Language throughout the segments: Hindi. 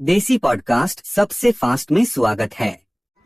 देसी पॉडकास्ट सबसे फास्ट में स्वागत है।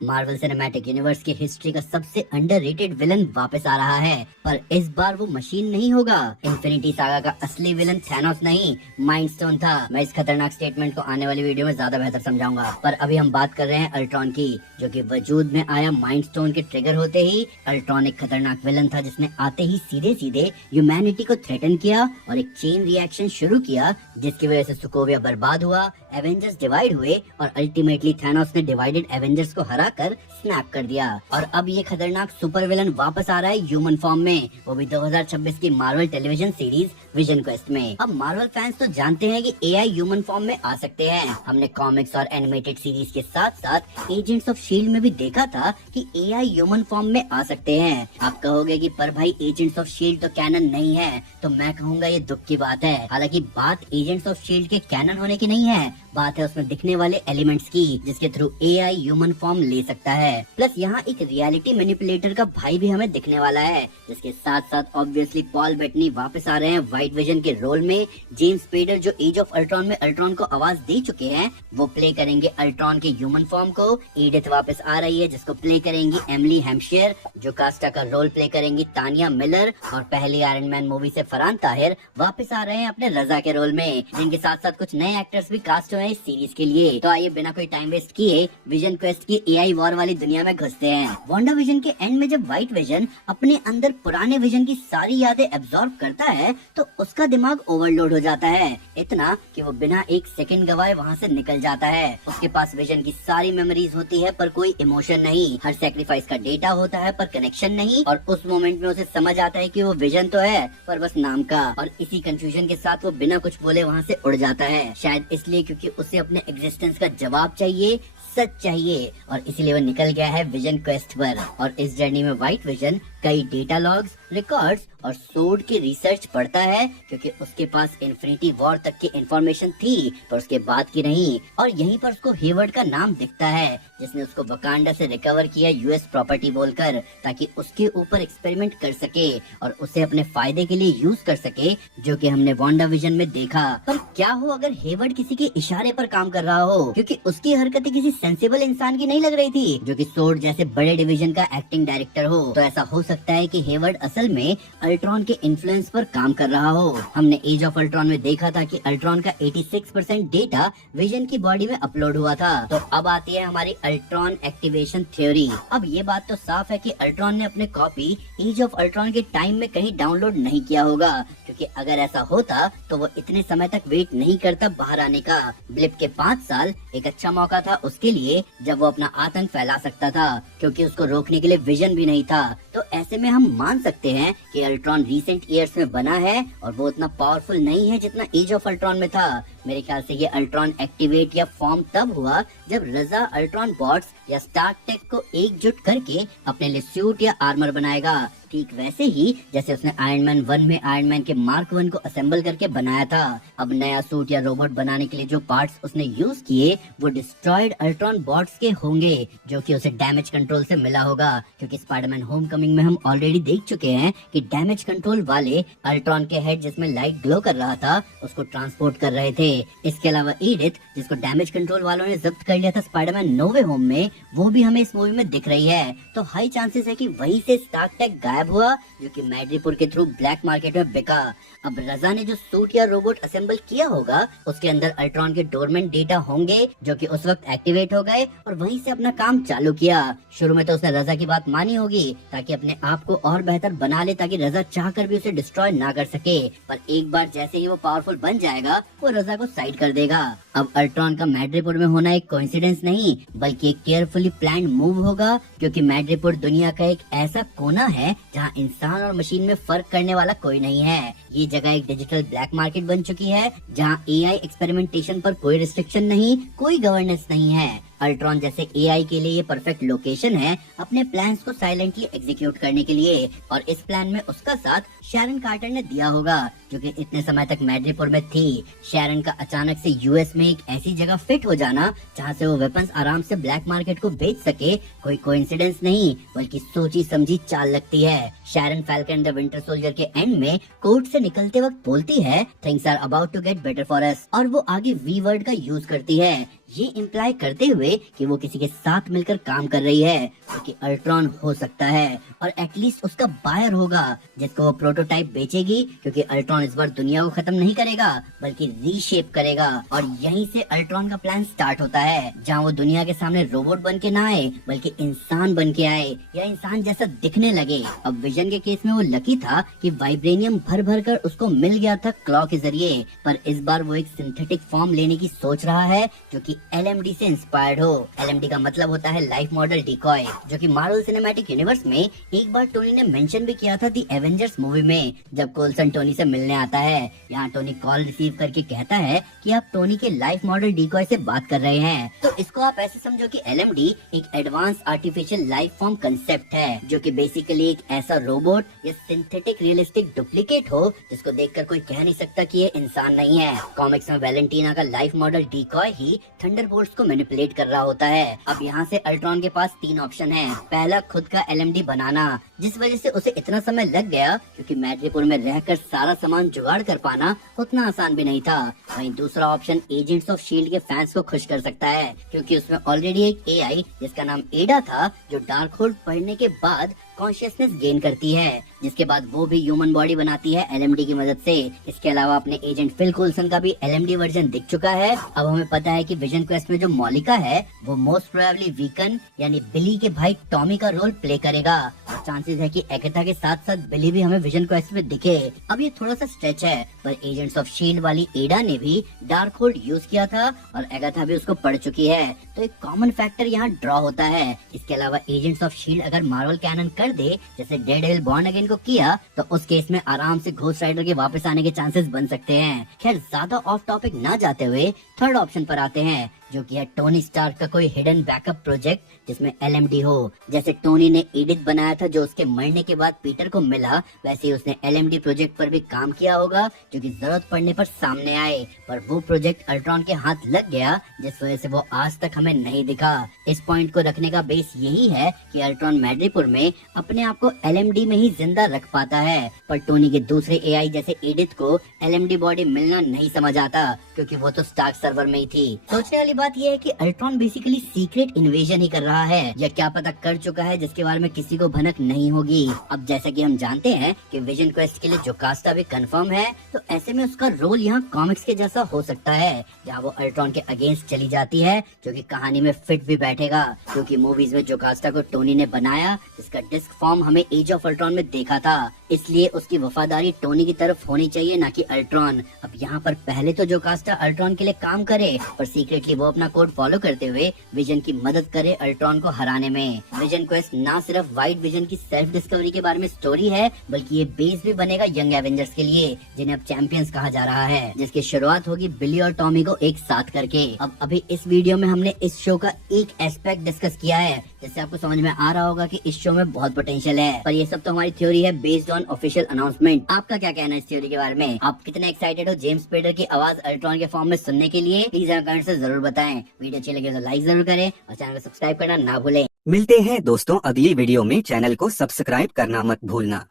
मार्वल सिनेमैटिक यूनिवर्स की हिस्ट्री का सबसे अंडररेटेड विलन वापस आ रहा है, पर इस बार वो मशीन नहीं होगा। इन्फिनिटी सागा का असली विलन थैनोस नहीं, माइंड स्टोन था। मैं इस खतरनाक स्टेटमेंट को आने वाली वीडियो में ज्यादा बेहतर समझाऊंगा, पर अभी हम बात कर रहे हैं अल्ट्रॉन की, जो कि वजूद में आया माइंड स्टोन के ट्रिगर होते ही। अल्ट्रॉन एक खतरनाक विलन था जिसने आते ही सीधे सीधे ह्यूमैनिटी को थ्रेटन किया और एक चेन रिएक्शन शुरू किया, जिसकी वजह से सोकोविया बर्बाद हुआ, एवेंजर्स डिवाइड हुए और अल्टीमेटली थैनोस ने डिवाइडेड एवेंजर्स को हरा कर स्नैप कर दिया। और अब ये खतरनाक सुपर विलन वापस आ रहा है ह्यूमन फॉर्म में, वो भी 2026 की Marvel television series vision quest में। अब मार्वल फैंस तो जानते हैं कि एआई ह्यूमन फॉर्म में आ सकते हैं। हमने कॉमिक्स और एनिमेटेड सीरीज के साथ साथ एजेंट्स ऑफ शील्ड में भी देखा था कि एआई ह्यूमन फॉर्म में आ सकते हैं। आप कहोगे कि पर भाई एजेंट्स ऑफ शील्ड तो कैनन नहीं है, तो मैं कहूँगा ये दुख की बात है। हालांकि बात एजेंट्स ऑफ शील्ड के कैनन होने की नहीं है, बात है उसमें दिखने वाले एलिमेंट्स की, जिसके थ्रू एआई ह्यूमन फॉर्म ले सकता है। प्लस यहाँ एक रियलिटी मैनिपुलेटर का भाई भी हमें दिखने वाला है, जिसके साथ साथ ऑब्वियसली पॉल बेटनी वापस आ रहे हैं व्हाइट विजन के रोल में। जेम्स स्पेडर जो एज ऑफ अल्ट्रॉन में अल्ट्रॉन को आवाज दे चुके हैं, वो प्ले करेंगे अल्ट्रॉन के ह्यूमन फॉर्म को। एडिथ वापस आ रही है, जिसको प्ले करेंगी एमिली हेम्पशायर। जो कास्टा का रोल प्ले करेंगी तानिया मिलर। और पहली आयरन मैन मूवी से फरहान ताहिर वापस आ रहे हैं अपने रजा के रोल में, जिनके साथ साथ कुछ नए एक्टर्स भी कास्ट हुए हैं इस सीरीज के लिए। तो आइए बिना कोई टाइम वेस्ट किए विजन क्वेस्ट की एआई वॉर वाली दुनिया में घुसते हैं। वांडा विजन के एंड में जब व्हाइट विजन अपने अंदर पुराने विजन की सारी यादें एब्जॉर्ब करता है, तो उसका दिमाग ओवरलोड हो जाता है, इतना कि वो बिना एक सेकंड गवाए वहाँ से निकल जाता है। उसके पास विजन की सारी मेमोरीज होती है पर कोई इमोशन नहीं, हर सेक्रीफाइस का डेटा होता है पर कनेक्शन नहीं। और उस मोमेंट में उसे समझ आता है कि वो विजन तो है पर बस नाम का। और इसी कंफ्यूजन के साथ वो बिना कुछ बोले वहाँ से उड़ जाता है, शायद इसलिए क्योंकि उसे अपने एग्जिस्टेंस का जवाब चाहिए, सच चाहिए, और इसीलिए वो निकल गया है विजन क्वेस्ट पर। और इस जर्नी में व्हाइट विजन कई डेटा लॉग्स, रिकॉर्ड्स और सोर्ड की रिसर्च पढ़ता है, क्योंकि उसके पास इन्फिनिटी वॉर तक की इंफॉर्मेशन थी पर उसके बाद की नहीं। और यहीं पर उसको हेवर्ड का नाम दिखता है, जिसने उसको वकांडा से रिकवर किया यूएस प्रॉपर्टी बोलकर, ताकि उसके ऊपर एक्सपेरिमेंट कर सके और उसे अपने फायदे के लिए यूज कर सके, जो कि हमने वांडा विजन में देखा। पर क्या हो अगर हेवर्ड किसी के इशारे पर काम कर रहा हो, क्योंकि उसकी हरकतें किसी सेंसिबल इंसान की नहीं लग रही थी, जो कि सोर्ड जैसे बड़े डिवीजन का एक्टिंग डायरेक्टर हो। तो ऐसा हो सकता है कि हेवर्ड असल में अल्ट्रॉन के इन्फ्लुएंस पर काम कर रहा हो। हमने एज ऑफ अल्ट्रॉन में देखा था कि अल्ट्रॉन का 86% डेटा विजन की बॉडी में अपलोड हुआ था। तो अब आती है हमारी अल्ट्रॉन एक्टिवेशन थ्योरी। अब ये बात तो साफ है कि अल्ट्रॉन ने अपने कॉपी एज ऑफ अल्ट्रॉन के टाइम में कहीं डाउनलोड नहीं किया होगा, क्योंकि अगर ऐसा होता तो वो इतने समय तक वेट नहीं करता बाहर आने का। ब्लिप के 5 साल एक अच्छा मौका था उसके लिए, जब वो अपना आतंक फैला सकता था, क्योंकि उसको रोकने के लिए विजन भी नहीं था। तो ऐसे में हम मान सकते हैं कि अल्ट्रॉन रिसेंट ईयर्स में बना है और वो उतना पावरफुल नहीं है जितना एज ऑफ अल्ट्रॉन में था। मेरे ख्याल से ये अल्ट्रॉन एक्टिवेट या फॉर्म तब हुआ जब रजा अल्ट्रॉन बॉट्स या स्टार्क टेक को एकजुट करके अपने लिए सूट या आर्मर बनाएगा, ठीक वैसे ही जैसे उसने आयरन मैन 1 में आयरन मैन के मार्क 1 को असेंबल करके बनाया था। अब नया सूट या रोबोट बनाने के लिए जो पार्ट्स उसने यूज किए वो डिस्ट्रॉयड अल्ट्रॉन बॉट्स के होंगे, जो कि उसे डैमेज कंट्रोल से मिला होगा, क्योंकि स्पाइडरमैन होमकमिंग में हम ऑलरेडी देख चुके हैं कि डैमेज कंट्रोल वाले अल्ट्रॉन के हेड जिसमें लाइट ग्लो कर रहा था उसको ट्रांसपोर्ट कर रहे थे। इसके अलावा एडिथ, जिसको डैमेज कंट्रोल वालों ने जब्त कर लिया था स्पाइडरमैन नो वे होम में, वो भी हमें इस मूवी में दिख रही है। तो हाई चांसेस है कि वहीं से स्टार्क टेक गायब हुआ, जो कि मैड्रिपुर के थ्रू ब्लैक मार्केट में बिका। अब रजा ने जो सूट या रोबोट असेंबल किया होगा उसके अंदर अल्ट्रॉन के डोरमेंट डेटा होंगे, जो कि उस वक्त एक्टिवेट हो गए और वहीं से अपना काम चालू किया। शुरू में तो उसने रजा की बात मानी होगी ताकि अपने आप को और बेहतर बना ले, ताकि रजा चाहकर भी उसे डिस्ट्रॉय ना कर सके। पर एक बार जैसे ही वो पावरफुल बन जाएगा वो रजा को साइड कर देगा। अब अल्ट्रॉन का मैड्रिपुर में होना एक कोइंसिडेंस नहीं बल्कि एक केयरफुली प्लान्ड मूव होगा, क्योंकि मैड्रिपुर दुनिया का एक ऐसा कोना है जहाँ इंसान और मशीन में फर्क करने वाला कोई नहीं है। ये जगह एक डिजिटल ब्लैक मार्केट बन चुकी है, जहाँ एआई एक्सपेरिमेंटेशन पर कोई रिस्ट्रिक्शन नहीं, कोई गवर्नेंस नहीं है। अल्ट्रॉन जैसे एआई के लिए ये परफेक्ट लोकेशन है अपने प्लान्स को साइलेंटली एग्जीक्यूट करने के लिए। और इस प्लान में उसका साथ शैरन कार्टर ने दिया होगा, जो कि इतने समय तक मैड्रिपुर में थी। शैरन का अचानक से यूएस में एक ऐसी जगह फिट हो जाना जहाँ से वो वेपन्स आराम से ब्लैक मार्केट को बेच सके कोई कोइंसिडेंस नहीं बल्कि सोची समझी चाल लगती है। Sharon Falcon the Winter Soldier के एंड में कोर्ट से निकलते वक्त बोलती है things are about to get better for us, और वो आगे वी वर्ड का यूज करती है, ये इम्प्लाई करते हुए कि वो किसी के साथ मिलकर काम कर रही है, क्योंकि अल्ट्रॉन हो सकता है और एटलीस्ट उसका बायर होगा जिसको वो प्रोटोटाइप बेचेगी, क्योंकि अल्ट्रॉन इस बार दुनिया को खत्म नहीं करेगा बल्कि रीशेप करेगा। और यहीं से अल्ट्रॉन का प्लान स्टार्ट होता है, जहाँ वो दुनिया के सामने रोबोट बन के ना आए बल्कि इंसान बन के आए या इंसान जैसा दिखने लगे। अब विजन के केस में वो लकी था कि वाइब्रेनियम भर भर कर उसको मिल गया था क्लॉ के जरिए, पर इस बार वो एक सिंथेटिक फॉर्म लेने की सोच रहा है जो कि LMD से इंस्पायर्ड हो। LMD का मतलब होता है लाइफ मॉडल डिकॉय, जो कि मार्वल सिनेमैटिक यूनिवर्स में एक बार टोनी ने मेंशन भी किया था दी एवेंजर्स मूवी में, जब कोल्सन टोनी से मिलने आता है। यहाँ टोनी कॉल रिसीव करके कहता है कि आप टोनी के लाइफ मॉडल डिकॉय से बात कर रहे हैं। तो इसको आप ऐसे समझो कि LMD एक advance artificial life form concept है, जो कि बेसिकली एक ऐसा रोबोट या सिंथेटिक रियलिस्टिक डुप्लीकेट हो जिसको देखकर कोई कह नहीं सकता कि ये इंसान नहीं है। कॉमिक्स में वैलेंटीना का लाइफ मॉडल डिकॉय ही थंडरबोल्ट्स को मैनिपुलेट कर रहा होता है। अब यहाँ से अल्ट्रॉन के पास 3 ऑप्शन है। पहला, खुद का LMD बनाना, जिस वजह से उसे इतना समय लग गया क्योंकि मैड्रिपुर में रहकर सारा सामान जुगाड़ कर पाना उतना आसान भी नहीं था। वहीं दूसरा ऑप्शन एजेंट्स ऑफ शील्ड के फैंस को खुश कर सकता है, क्योंकि उसमें ऑलरेडी एक AI जिसका नाम एडा था जो डार्क होल्ड पढ़ने के बाद कॉन्शियसनेस गेन करती है, जिसके बाद वो भी ह्यूमन बॉडी बनाती है LMD की मदद से। इसके अलावा अपने एजेंट फिल कोल्सन का भी LMD वर्जन दिख चुका है। अब हमें पता है कि विजन क्वेस्ट में जो मॉलिका है वो मोस्ट प्रोबेबली वीकन यानी बिली के भाई टॉमी का रोल प्ले करेगा, और चांसेस है कि एगाथा के साथ साथ बिली भी हमें विजन क्वेस्ट में दिखे। अब ये थोड़ा सा स्ट्रेच है, पर एजेंट्स ऑफ शील्ड वाली एडा ने भी डार्क होल्ड यूज किया था और एगाथा भी उसको पढ़ चुकी है, तो एक कॉमन फैक्टर यहाँ ड्रॉ होता है। इसके अलावा एजेंट्स ऑफ शील्ड अगर मार्वल कैनन कर दे जैसे डेयरडेविल बॉर्न अगेन को किया, तो उस केस में आराम से घोस्ट राइडर के वापस आने के चांसेस बन सकते हैं। खैर ज्यादा ऑफ टॉपिक ना जाते हुए थर्ड ऑप्शन पर आते हैं, जो कि है टोनी स्टार्क का कोई हिडन बैकअप प्रोजेक्ट जिसमें LMD हो। जैसे टोनी ने एडिथ बनाया था जो उसके मरने के बाद पीटर को मिला, वैसे ही उसने LMD प्रोजेक्ट पर भी काम किया होगा जो कि जरूरत पड़ने पर सामने आए, पर वो प्रोजेक्ट अल्ट्रॉन के हाथ लग गया जिस वजह से वो आज तक हमें नहीं दिखा। इस पॉइंट को रखने का बेस यही है कि अल्ट्रॉन मैड्रिपुर में अपने आप को LMD में ही जिंदा रख पाता है, पर टोनी के दूसरे AI जैसे एडिथ को LMD बॉडी मिलना नहीं समझ आता, क्योंकि वो तो स्टार्क सर्वर में ही थी। सोचने वाली बात यह है कि अल्ट्रॉन बेसिकली सीक्रेट इन्वेजन ही कर रहा है, या क्या पता कर चुका है जिसके बारे में किसी को भनक नहीं होगी। अब जैसा कि हम जानते हैं कि विजन क्वेस्ट के लिए जोकास्टा भी कंफर्म है, तो ऐसे में उसका रोल यहाँ कॉमिक्स के जैसा हो सकता है, जहाँ वो अल्ट्रॉन के अगेंस्ट चली जाती है, जो कि कहानी में फिट भी बैठेगा, क्योंकि मूवीज में जोकास्टा को टोनी ने बनाया जिसका डिस्क फॉर्म हमें एज ऑफ अल्ट्रॉन में देखा था, इसलिए उसकी वफादारी टोनी की तरफ होनी चाहिए ना कि अल्ट्रॉन। अब यहाँ पर पहले तो जोकास्टा अल्ट्रॉन के लिए काम करे, पर सीक्रेटली वो अपना कोड फॉलो करते हुए विजन की मदद करे अल्ट्रॉन को हराने में। विजन क्वेस्ट ना सिर्फ व्हाइट विजन की सेल्फ डिस्कवरी के बारे में स्टोरी है, बल्कि ये बेस भी बनेगा यंग एवेंजर्स के लिए, जिन्हें अब चैंपियंस कहा जा रहा है, जिसकी शुरुआत होगी बिली और टॉमी को एक साथ करके। अब अभी इस वीडियो में हमने इस शो का एक एस्पेक्ट डिस्कस किया है, जिससे आपको समझ में आ रहा होगा कि इस शो में बहुत पोटेंशियल है, पर ये सब तो हमारी थ्योरी है बेस्ड ऑन ऑफिशियल अनाउंसमेंट। आपका क्या कहना है इस थ्योरी के बारे में? आप कितने एक्साइटेड हो जेम्स स्पेडर की आवाज अल्ट्रॉन के फॉर्म में सुनने के लिए? प्लीज कमेंट से जरूर बताएं। वीडियो अच्छी लगे तो लाइक जरूर करें और चैनल को सब्सक्राइब करना ना भूलें। मिलते हैं दोस्तों अगली वीडियो में। चैनल को सब्सक्राइब करना मत भूलना।